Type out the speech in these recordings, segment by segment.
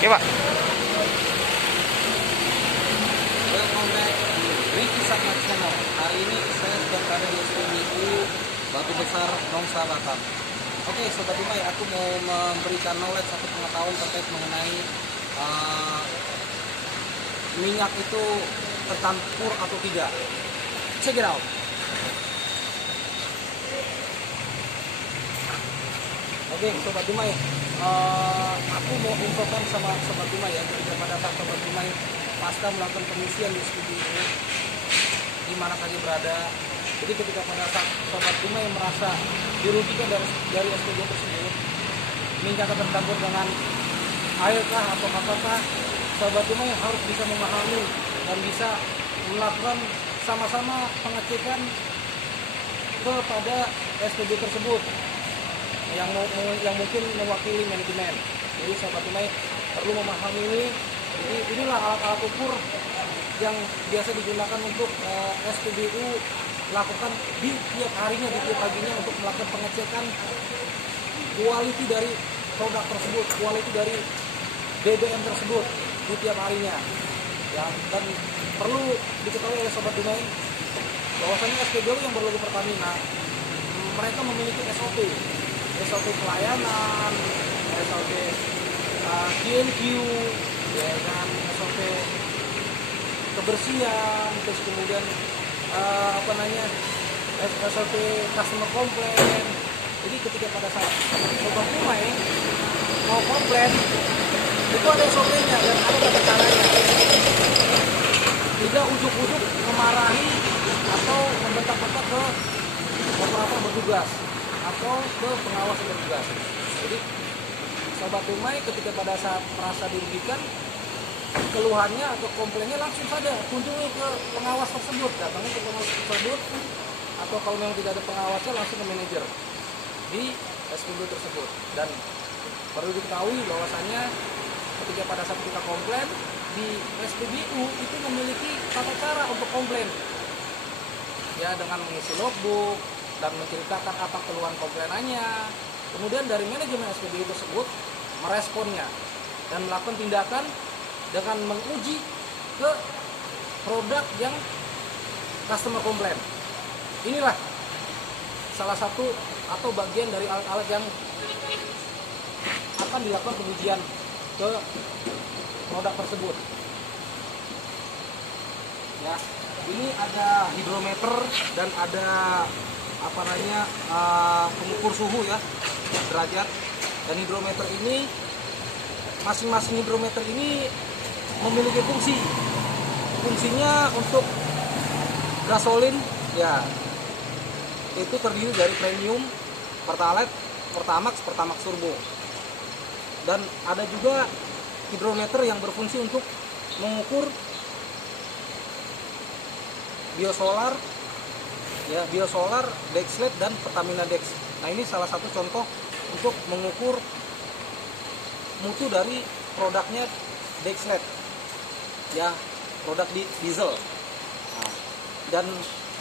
Oke Pak. Welcome back di Ricky Satma Channel. Hari ini saya sedang berada di SPBU Batu Besar Nongsa Batam. Oke Sobat Dumai, aku mau memberikan knowledge atau pengetahuan terkait mengenai minyak itu tercampur atau tidak. Check it out. Oke Sobat Dumai, aku mau infokan sama Sobat Dumai ya, ketika pada saat Sobat Dumai pasca melakukan pengisian di SPBU di mana saja berada. Jadi ketika pada saat Sobat Dumai merasa dirugikan dari SPBU tersebut, minyak tercampur dengan air kah atau apakah, Sobat Dumai harus bisa memahami dan bisa melakukan sama-sama pengecekan kepada SPBU tersebut yang mungkin mewakili manajemen. Jadi Sobat Dumai perlu memahami ini. Jadi inilah alat-alat ukur yang biasa digunakan untuk SPBU lakukan di tiap harinya, di tiap paginya untuk melakukan pengecekan kualiti dari produk tersebut, kualiti dari BBM tersebut di tiap harinya. Ya, dan perlu diketahui oleh Sobat Dumai bahwasanya SPBU yang berlogo Pertamina, mereka memiliki SOP pelayanan, SOP Q&Q, ya kan, SOP kebersihan, terus kemudian SOP customer komplain. Jadi ketika pada saat Sobat Dumai mau komplain, itu ada SOP-nya dan ada tata caranya. Tidak ujuk-ujuk memarahi atau membentak-bentak ke operator bertugas atau ke pengawas yang bertugas. Jadi Sobat Dumai ketika pada saat merasa dirugikan, keluhannya atau komplainnya langsung saja kunjungi ke pengawas tersebut, datangnya ke pengawas tersebut, atau kalau memang tidak ada pengawasnya langsung ke manajer di SPBU tersebut. Dan perlu diketahui bahwasannya ketika pada saat kita komplain di SPBU itu memiliki tata cara untuk komplain, ya, dengan mengisi logbook dan menceritakan apa keluhan komplainannya. Kemudian dari manajemen SPBU tersebut meresponnya dan melakukan tindakan dengan menguji ke produk yang customer komplain. Inilah salah satu atau bagian dari alat-alat yang akan dilakukan pengujian ke produk tersebut. Ya, ini ada hidrometer dan ada pengukur suhu ya, derajat. Dan hidrometer ini, masing-masing hidrometer ini memiliki fungsinya untuk gasolin, ya, itu terdiri dari premium, pertalite, pertamax turbo. Dan ada juga hidrometer yang berfungsi untuk mengukur biosolar, ya, biosolar, Dexlet dan Pertamina Dex. Nah, ini salah satu contoh untuk mengukur mutu dari produknya Dexlet, ya, produk diesel. Nah, dan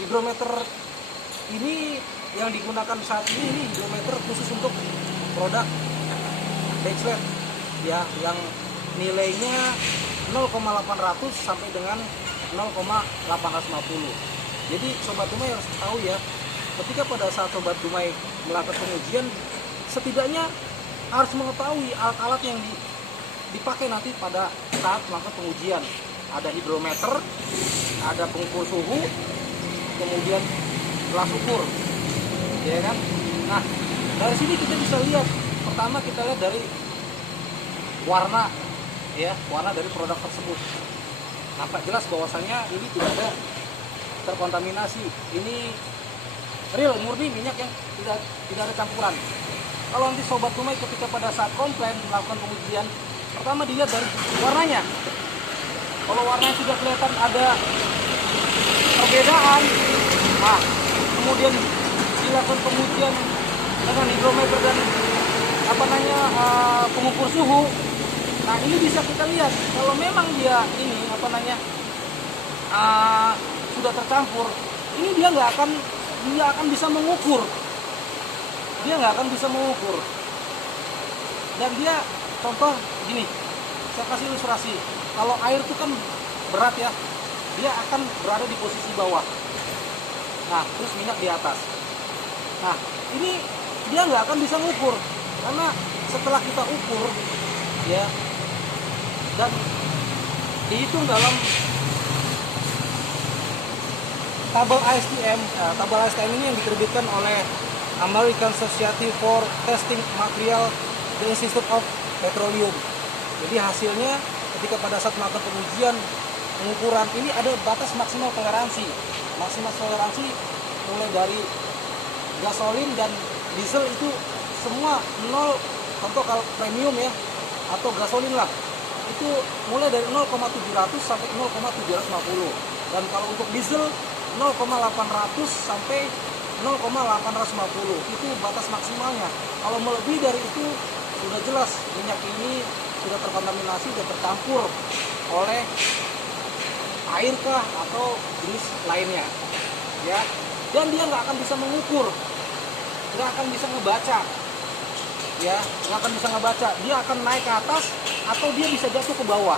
hidrometer ini yang digunakan saat ini hidrometer khusus untuk produk Dexlet, ya, yang nilainya 0,800 sampai dengan 0,850. Jadi Sobat Dumai harus tahu ya, ketika pada saat Sobat Dumai melakukan pengujian, setidaknya harus mengetahui alat-alat yang dipakai nanti pada saat melakukan pengujian. Ada hidrometer, ada pengukur suhu, kemudian gelas ukur, ya kan? Nah, dari sini kita bisa lihat, pertama kita lihat dari warna, ya, warna dari produk tersebut. Nampak jelas bahwasannya ini tidak ada terkontaminasi. Ini real, murni minyak yang tidak ada campuran. Kalau nanti Sobat Dumai ketika pada saat komplain melakukan pengujian, pertama dilihat dari warnanya. Kalau warnanya sudah kelihatan ada perbedaan, nah, kemudian dilakukan pengujian dengan hidrometer dan pengukur suhu. Nah, ini bisa kita lihat kalau memang dia ini sudah tercampur, ini dia akan bisa mengukur. Dia nggak akan bisa mengukur. Dan dia contoh gini, Saya kasih ilustrasi. Kalau air itu kan berat ya, dia akan berada di posisi bawah. Nah, terus minyak di atas. Nah, ini dia nggak akan bisa ngukur, karena setelah kita ukur ya dan dihitung dalam tabel ASTM. Tabel ASTM ini yang diterbitkan oleh American Society for Testing Material, the Institute of Petroleum. Jadi hasilnya ketika pada saat melakukan pengujian pengukuran ini ada batas maksimal toleransi. Maksimal toleransi mulai dari gasolin dan diesel itu semua 0, contoh kalau premium ya atau gasolin lah, itu mulai dari 0,700 sampai 0,750, dan kalau untuk diesel 0,800 sampai 0,850 itu batas maksimalnya. Kalau melebihi dari itu sudah jelas minyak ini sudah terkontaminasi, sudah tercampur oleh air kah atau jenis lainnya ya, dan dia nggak akan bisa mengukur, nggak akan bisa ngebaca ya, nggak akan bisa ngebaca, dia akan naik ke atas atau dia bisa jatuh ke bawah.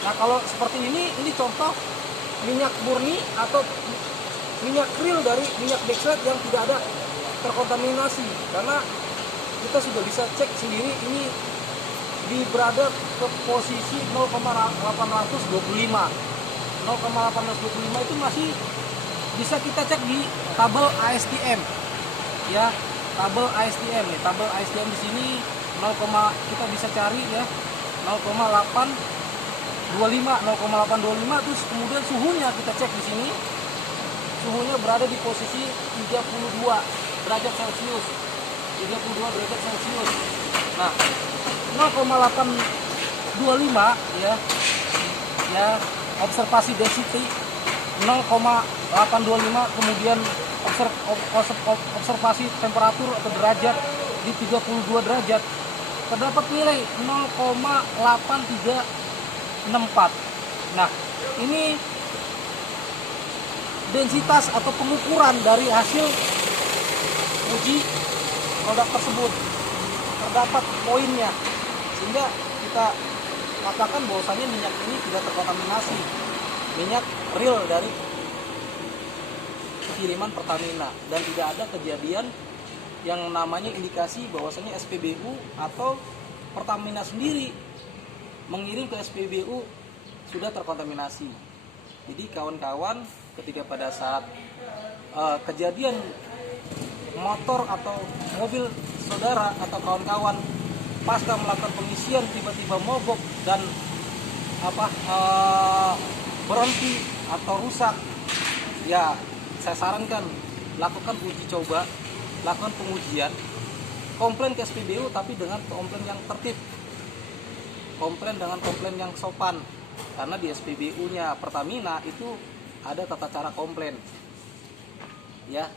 Nah kalau seperti ini contoh minyak murni atau minyak krill dari minyak backslide yang tidak ada terkontaminasi, karena kita sudah bisa cek sendiri ini berada ke posisi 0,825 itu masih bisa kita cek di tabel ASTM ya, tabel ASTM nih, tabel ASTM di sini 0, kita bisa cari ya 0,825, terus kemudian suhunya kita cek di sini, suhunya berada di posisi 32 derajat Celcius. Nah 0,825 ya observasi density 0,825, kemudian observasi temperatur atau derajat di 32 derajat terdapat nilai 0,8364. Nah ini densitas atau pengukuran dari hasil uji produk tersebut, terdapat poinnya, sehingga kita katakan bahwasanya minyak ini tidak terkontaminasi, minyak real dari kiriman Pertamina, dan tidak ada kejadian yang namanya indikasi bahwasanya SPBU atau Pertamina sendiri mengirim ke SPBU sudah terkontaminasi. Jadi kawan-kawan, ketika pada saat kejadian motor atau mobil saudara atau kawan-kawan pasca melakukan pengisian tiba-tiba mogok dan berhenti atau rusak, ya saya sarankan lakukan uji coba, lakukan pengujian, komplain ke SPBU tapi dengan komplain yang tertib, komplain dengan komplain yang sopan, karena di SPBU-nya Pertamina itu ada tata cara komplain ya.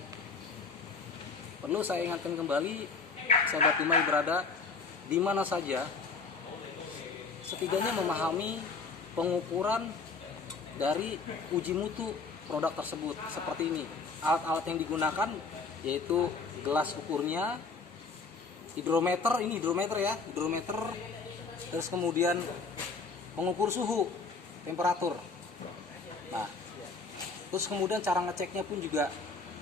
Perlu saya ingatkan kembali, sahabat Dumai berada di mana saja, setidaknya memahami pengukuran dari uji mutu produk tersebut. Seperti ini, alat-alat yang digunakan yaitu gelas ukurnya, hidrometer, ini hidrometer ya, hidrometer, terus kemudian pengukur suhu, temperatur. Nah, terus kemudian cara ngeceknya pun juga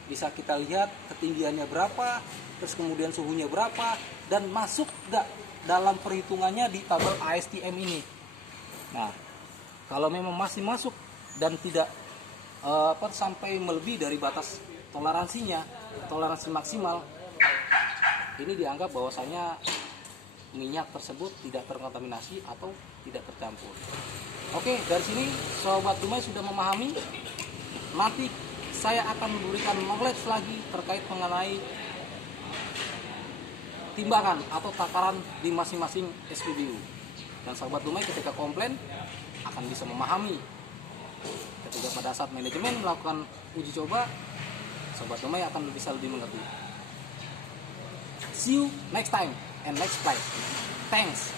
bisa kita lihat ketinggiannya berapa, terus kemudian suhunya berapa, dan masuk gak dalam perhitungannya di tabel ASTM ini. Nah, kalau memang masih masuk dan tidak sampai melebihi dari batas toleransinya, toleransi maksimal, ini dianggap bahwasanya minyak tersebut tidak terkontaminasi atau tidak tercampur. Oke, dari sini Sobat Dumai sudah memahami. Nanti saya akan memberikan knowledge lagi terkait mengenai timbangan atau takaran di masing-masing SPBU. Dan Sobat Dumai ketika komplain akan bisa memahami. Ketika pada saat manajemen melakukan uji coba, Sobat Dumai akan bisa lebih mengerti. See you next time and next flight. Thanks.